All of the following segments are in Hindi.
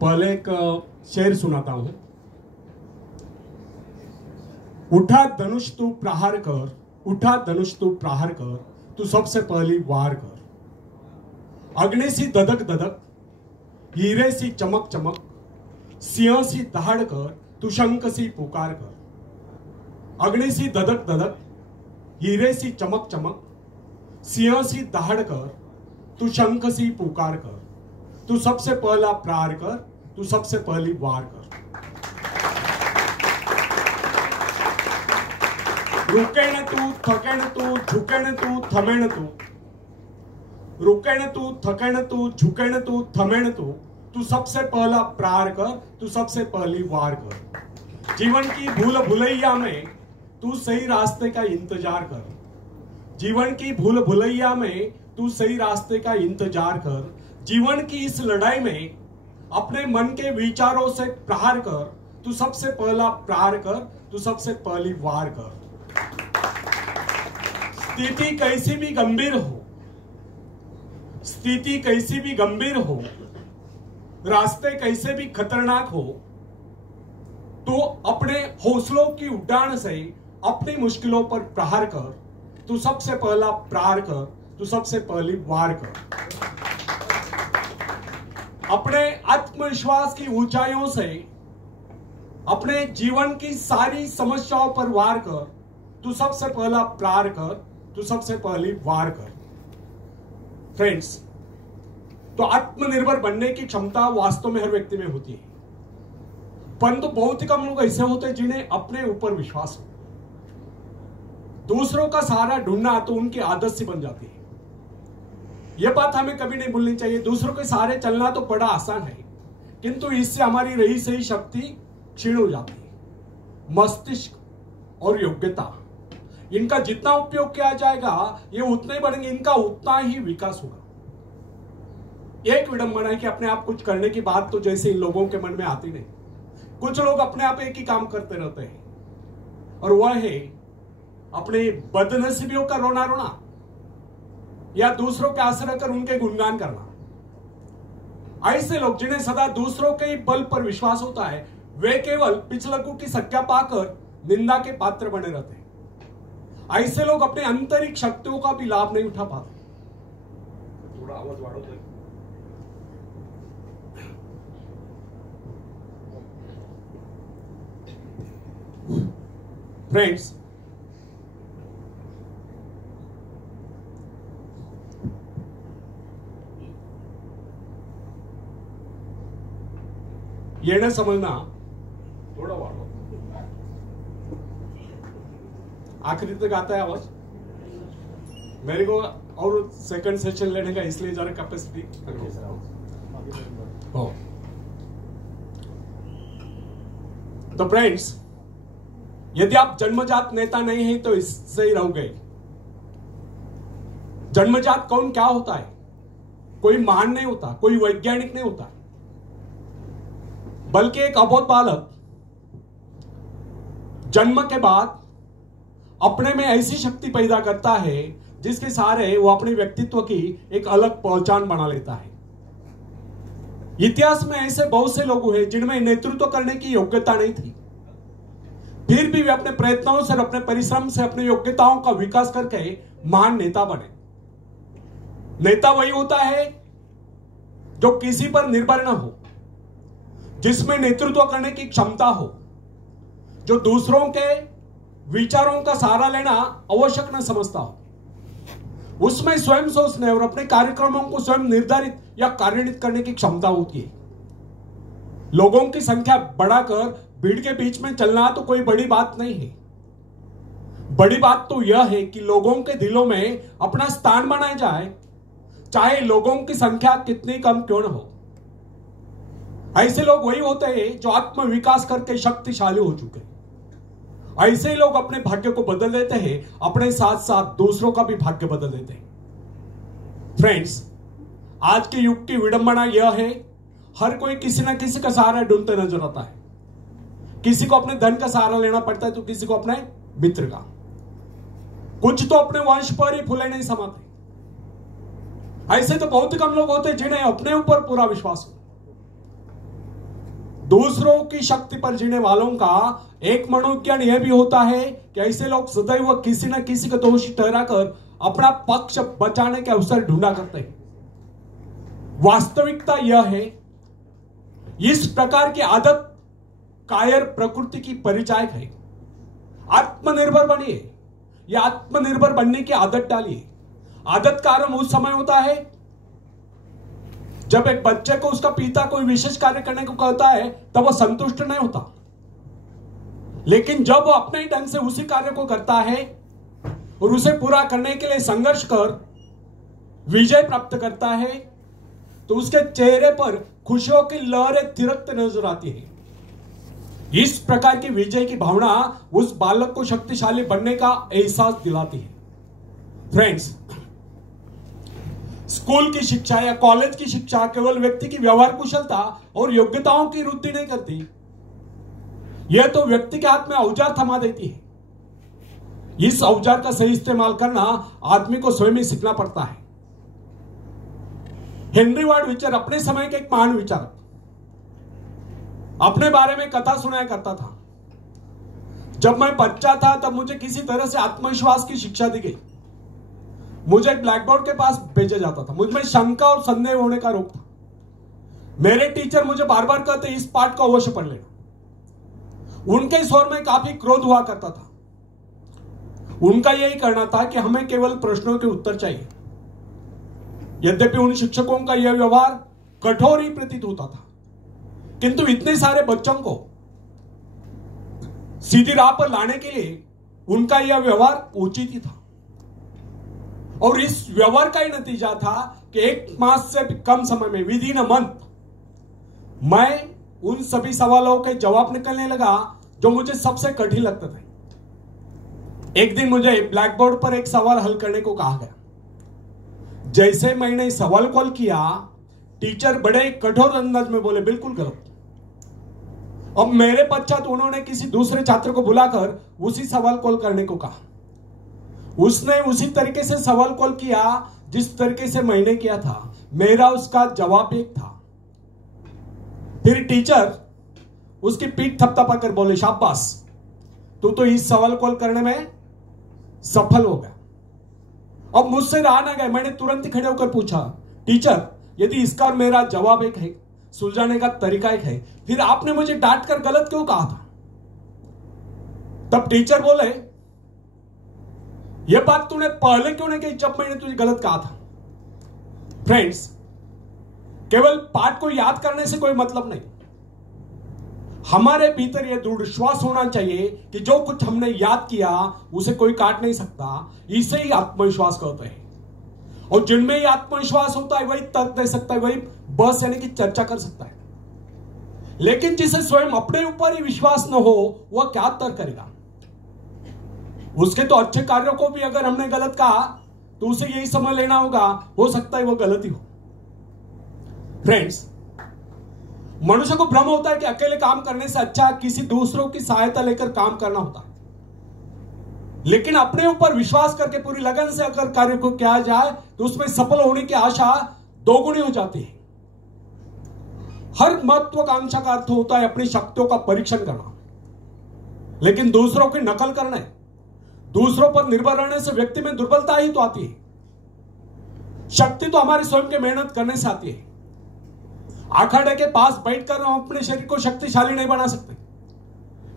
पहले एक शेर सुनाता हूं। उठा धनुष तू प्रहार कर, उठा धनुष तू प्रहार कर, तू सबसे पहली वार कर। अग्नि सी धधक धधक, हीरे सी चमक चमक, सिंह सी दहाड़ कर, तू शंख सी पुकार कर। अग्नि सी धधक धधक, हीरे सी चमक चमक, सिंह सी दहाड़ कर, तू शंख सी पुकार कर। तू सबसे पहला प्रहार कर, तू सबसे पहली वार कर। रुके न तू, थके न तू, झुके न तू, थमे न तू। रुके न तू, थके न तू, झुके न तू, थमे न तू। तू सबसे पहला प्रहार कर, तू सबसे पहली वार कर। जीवन की भूल भुलैया में तू सही रास्ते का इंतजार कर। जीवन की भूल भुलैया में तू सही रास्ते का इंतजार कर। जीवन की इस लड़ाई में अपने मन के विचारों से प्रहार कर। तू सबसे पहला प्रहार कर, तू सबसे पहली वार कर। स्थिति कैसी भी गंभीर हो, स्थिति कैसी भी गंभीर हो, रास्ते कैसे भी खतरनाक हो, तो अपने हौसलों की उड़ान से अपनी मुश्किलों पर प्रहार कर। तू सबसे पहला प्रहार कर, तू सबसे पहली वार कर। अपने आत्मविश्वास की ऊंचाइयों से अपने जीवन की सारी समस्याओं पर वार कर। तू सबसे पहला प्रहार कर, तू सबसे पहली वार कर। फ्रेंड्स, तो आत्मनिर्भर बनने की क्षमता वास्तव में हर व्यक्ति में होती है, परंतु बहुत ही कम लोग ऐसे होते हैं जिन्हें अपने ऊपर विश्वास हो। दूसरों का सहारा ढूंढना तो उनकी आदत सी बन जाती है। यह बात हमें कभी नहीं भूलनी चाहिए। दूसरों के सहारे चलना तो बड़ा आसान है, किंतु इससे हमारी रही सही शक्ति क्षीण हो जाती है। मस्तिष्क और योग्यता, इनका जितना उपयोग किया जाएगा ये उतने ही बढ़ेंगे, इनका उतना ही विकास होगा। एक विडंबना है कि अपने आप कुछ करने की बात तो जैसे इन लोगों के मन में आती नहीं। कुछ लोग अपने आप एक ही काम करते रहते हैं, और वह है अपने बदनसीबियों का रोना रोना या दूसरों के आश्रय कर उनके गुणगान करना। ऐसे लोग जिन्हें सदा दूसरों के बल पर विश्वास होता है, वे केवल पिछलकों की संज्ञा पाकर निंदा के पात्र बने रहते हैं। ऐसे लोग अपने आंतरिक शक्तियों का भी लाभ नहीं उठा पाते। थोड़ा आवाज बढ़ाओ। फ्रेंड्स, ये न समझना, थोड़ा वाढो, आखिरी तक आता है आवाज मेरे को, और सेकंड सेशन लेने का, इसलिए जरा कैपेसिटी हो। तो फ्रेंड्स, यदि आप जन्मजात नेता नहीं हैं तो इससे ही रह गए। जन्मजात कौन क्या होता है? कोई महान नहीं होता, कोई वैज्ञानिक नहीं होता, बल्कि एक अबोध बालक जन्म के बाद अपने में ऐसी शक्ति पैदा करता है जिसके सहारे वो अपने व्यक्तित्व की एक अलग पहचान बना लेता है। इतिहास में ऐसे बहुत से लोग हुए जिनमें नेतृत्व करने की योग्यता नहीं थी, फिर भी वे अपने प्रयत्नों से, अपने परिश्रम से, अपनी योग्यताओं का विकास करके महान नेता बने। नेता वही होता है जो किसी पर निर्भर न हो, जिसमें नेतृत्व करने की क्षमता हो, जो दूसरों के विचारों का सहारा लेना आवश्यक न समझता हो, उसमें स्वयं सोचने और अपने कार्यक्रमों को स्वयं निर्धारित या कार्यान्वित करने की क्षमता होती है। लोगों की संख्या बढ़ाकर भीड़ के बीच में चलना तो कोई बड़ी बात नहीं है। बड़ी बात तो यह है कि लोगों के दिलों में अपना स्थान बनाया जाए, चाहे लोगों की संख्या कितनी कम क्यों न हो। ऐसे लोग वही होते हैं जो आत्म विकास करके शक्तिशाली हो चुके हैं। ऐसे ही लोग अपने भाग्य को बदल देते हैं, अपने साथ साथ दूसरों का भी भाग्य बदल देते हैं। फ्रेंड्स, आज के युग की विडंबना यह है, हर कोई किसी ना किसी का सहारा ढूंढते नजर आता है। किसी को अपने धन का सहारा लेना पड़ता है तो किसी को अपने मित्र का। कुछ तो अपने वंश पर ही फूले नहीं समाते। ऐसे तो बहुत कम लोग होते हैं जिन्हें अपने ऊपर पूरा विश्वास हो। दूसरों की शक्ति पर जीने वालों का एक मनोविज्ञान यह भी होता है कि ऐसे लोग सदैव किसी न किसी को दोषी ठहराकर अपना पक्ष बचाने के अवसर ढूंढा करते हैं। वास्तविकता यह है, इस प्रकार की आदत कायर प्रकृति की परिचायक है। आत्मनिर्भर बनिए या आत्मनिर्भर बनने की आदत डालिए। आदत का आरंभ उस समय होता है जब एक बच्चे को उसका पिता कोई विशेष कार्य करने को कहता है, तब वो संतुष्ट नहीं होता, लेकिन जब वो अपने ही ढंग से उसी कार्य को करता है और उसे पूरा करने के लिए संघर्ष कर विजय प्राप्त करता है, तो उसके चेहरे पर खुशियों की लहरें थिरकते नजर आती है। इस प्रकार की विजय की भावना उस बालक को शक्तिशाली बनने का एहसास दिलाती है। फ्रेंड्स, स्कूल की शिक्षा या कॉलेज की शिक्षा केवल व्यक्ति की व्यवहार कुशलता और योग्यताओं की वृद्धि नहीं करती, यह तो व्यक्ति के हाथ में औजार थमा देती है। इस औजार का सही इस्तेमाल करना आदमी को स्वयं ही सीखना पड़ता है। हेनरी वार्ड बीचर अपने समय के एक महान विचारक अपने बारे में कथा सुनाया करता था। जब मैं बच्चा था तब मुझे किसी तरह से आत्मविश्वास की शिक्षा दी गई। मुझे ब्लैक बोर्ड के पास भेजा जाता था। मुझ में शंका और संदेह होने का रोग था। मेरे टीचर मुझे बार बार कहते, इस पाठ को अवश्य पढ़ लेना। उनके स्वर में काफी क्रोध हुआ करता था। उनका यही कहना था कि हमें केवल प्रश्नों के उत्तर चाहिए। यद्यपि उन शिक्षकों का यह व्यवहार कठोर ही प्रतीत होता था, किंतु इतने सारे बच्चों को सीधी राह पर लाने के लिए उनका यह व्यवहार उचित ही था। और इस व्यवहार का ही नतीजा था कि 1 मास से कम समय में, विद इन अ मंथ, मैं उन सभी सवालों के जवाब निकलने लगा जो मुझे सबसे कठिन लगते थे। एक दिन मुझे ब्लैक बोर्ड पर एक सवाल हल करने को कहा गया। जैसे मैंने सवाल कॉल किया, टीचर बड़े कठोर अंदाज में बोले, बिल्कुल गलत। अब मेरे पश्चात उन्होंने किसी दूसरे छात्र को बुलाकर उसी सवाल कॉल करने को कहा। उसने उसी तरीके से सवाल कॉल किया जिस तरीके से मैंने किया था। मेरा उसका जवाब एक था। फिर टीचर उसकी पीठ थपथपाकर बोले, शाबाश, तू तो इस सवाल कॉल करने में सफल हो गया। अब मुझसे रहा ना गया, मैंने तुरंत ही खड़े होकर पूछा, टीचर, यदि इसका और मेरा जवाब एक है, सुलझाने का तरीका एक है, फिर आपने मुझे डांट कर गलत क्यों कहा था? तब टीचर बोले, यह बात तूने पहले क्यों नहीं कही जब मैंने तुझे गलत कहा था? फ्रेंड्स, केवल पाठ को याद करने से कोई मतलब नहीं। हमारे भीतर यह दृढ़ विश्वास होना चाहिए कि जो कुछ हमने याद किया उसे कोई काट नहीं सकता। इसे ही आत्मविश्वास कहते हैं। और जिनमें ही आत्मविश्वास होता है वही तर्क दे सकता है, वही बहस यानी कि चर्चा कर सकता है। लेकिन जिसे स्वयं अपने ऊपर ही विश्वास न हो, वह क्या तर्क करेगा? उसके तो अच्छे कार्यों को भी अगर हमने गलत कहा तो उसे यही समझ लेना होगा, हो सकता है वो गलत ही हो। फ्रेंड्स, मनुष्य को भ्रम होता है कि अकेले काम करने से अच्छा किसी दूसरों की सहायता लेकर काम करना होता है। लेकिन अपने ऊपर विश्वास करके पूरी लगन से अगर कार्य को किया जाए तो उसमें सफल होने की आशा दोगुनी हो जाती है। हर महत्वाकांक्षा का अर्थ होता है अपनी शक्तियों का परीक्षण करना, लेकिन दूसरों की नकल करने, दूसरों पर निर्भर रहने से व्यक्ति में दुर्बलता ही तो आती है। शक्ति तो हमारे स्वयं के मेहनत करने से आती है। अखाड़े के पास बैठकर हम अपने शरीर को शक्तिशाली नहीं बना सकते,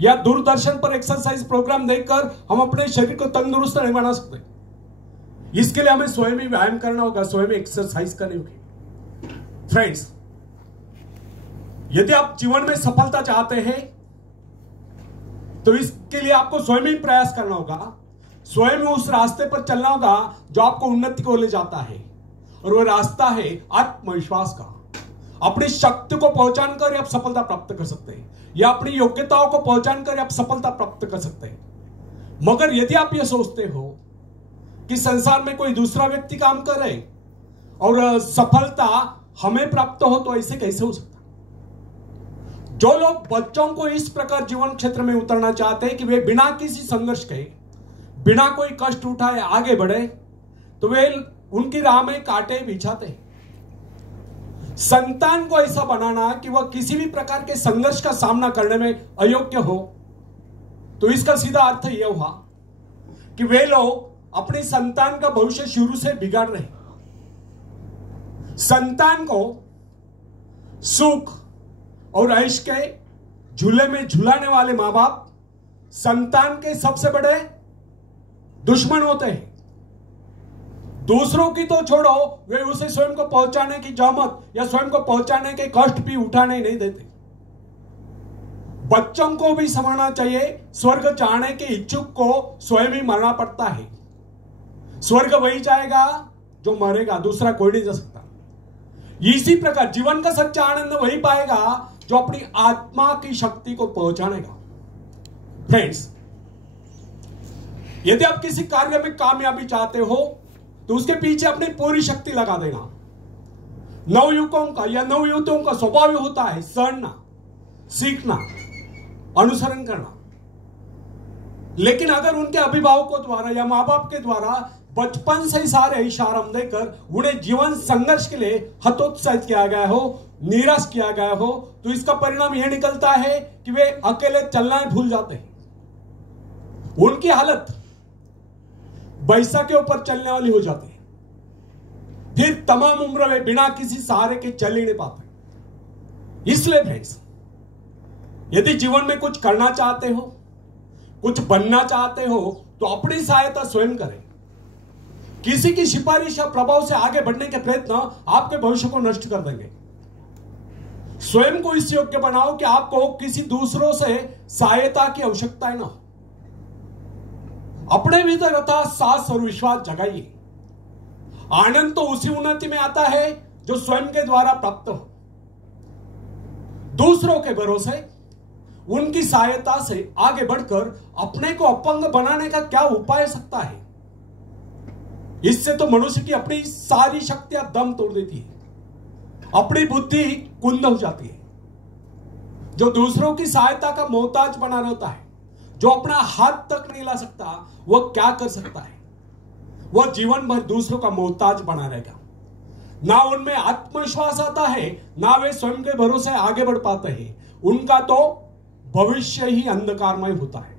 या दूरदर्शन पर एक्सरसाइज प्रोग्राम देखकर हम अपने शरीर को तंदुरुस्त नहीं बना सकते। इसके लिए हमें स्वयं ही व्यायाम करना होगा, स्वयं एक्सरसाइज करनी होगी। फ्रेंड्स, यदि आप जीवन में सफलता चाहते हैं तो इसके लिए आपको स्वयं ही प्रयास करना होगा, स्वयं उस रास्ते पर चलना होगा जो आपको उन्नति को ले जाता है। और वह रास्ता है आत्मविश्वास का। अपनी शक्ति को पहचान कर आप सफलता प्राप्त कर सकते हैं, या अपनी योग्यताओं को पहचान कर आप सफलता प्राप्त कर सकते हैं। मगर यदि आप यह सोचते हो कि संसार में कोई दूसरा व्यक्ति काम करे और सफलता हमें प्राप्त हो, तो ऐसे कैसे हो सकता? जो लोग बच्चों को इस प्रकार जीवन क्षेत्र में उतरना चाहते हैं कि वे बिना किसी संघर्ष के, बिना कोई कष्ट उठाए आगे बढ़े, तो वे उनकी राह में कांटे बिछाते हैं। संतान को ऐसा बनाना कि वह किसी भी प्रकार के संघर्ष का सामना करने में अयोग्य हो, तो इसका सीधा अर्थ यह हुआ कि वे लोग अपने संतान का भविष्य शुरू से बिगाड़ रहे। संतान को सुख और ऐश के झूले में झुलाने वाले मां बाप संतान के सबसे बड़े दुश्मन होते हैं। दूसरों की तो छोड़ो, वे उसे स्वयं को पहुंचाने की जहमत या स्वयं को पहुंचाने के कष्ट भी उठाने नहीं देते। बच्चों को भी समझना चाहिए, स्वर्ग जाने के इच्छुक को स्वयं ही मरना पड़ता है। स्वर्ग वही जाएगा जो मरेगा, दूसरा कोई नहीं जा सकता। इसी प्रकार जीवन का सच्चा आनंद वही पाएगा जो अपनी आत्मा की शक्ति को पहुंचानेगा। फ्रेंड्स, यदि आप किसी कार्य में कामयाबी चाहते हो तो उसके पीछे अपनी पूरी शक्ति लगा देना। नवयुवकों का या नवयुवतियों का स्वभाव होता है सहना, सीखना, अनुसरण करना। लेकिन अगर उनके अभिभावकों द्वारा या मां बाप के द्वारा बचपन से ही सारे इशारा देकर उन्हें जीवन संघर्ष के लिए हतोत्साहित किया गया हो, निराश किया गया हो, तो इसका परिणाम यह निकलता है कि वे अकेले चलना ही भूल जाते हैं। उनकी हालत बैसा के ऊपर चलने वाली हो जाती है। फिर तमाम उम्र में बिना किसी सहारे के चल ही नहीं पाते। इसलिए फ्रेंड्स, यदि जीवन में कुछ करना चाहते हो, कुछ बनना चाहते हो, तो अपनी सहायता स्वयं करें। किसी की सिफारिश या प्रभाव से आगे बढ़ने के प्रयत्न आपके भविष्य को नष्ट कर देंगे। स्वयं को इस योग्य बनाओ कि आपको किसी दूसरों से सहायता की आवश्यकता न हो। अपने भीतर रहता साहस और विश्वास जगाइए। आनंद तो उसी उन्नति में आता है जो स्वयं के द्वारा प्राप्त हो। दूसरों के भरोसे, उनकी सहायता से आगे बढ़कर अपने को अपंग बनाने का क्या उपाय सकता है? इससे तो मनुष्य की अपनी सारी शक्तियां दम तोड़ देती है, अपनी बुद्धि कुंद हो जाती है। जो दूसरों की सहायता का मोहताज बना रहता है, जो अपना हाथ तक नहीं ला सकता, वह क्या कर सकता है? वह जीवन भर दूसरों का मोहताज बना रहेगा। ना उनमें आत्मविश्वास आता है, ना वे स्वयं के भरोसे आगे बढ़ पाते हैं। उनका तो भविष्य ही अंधकारमय होता है।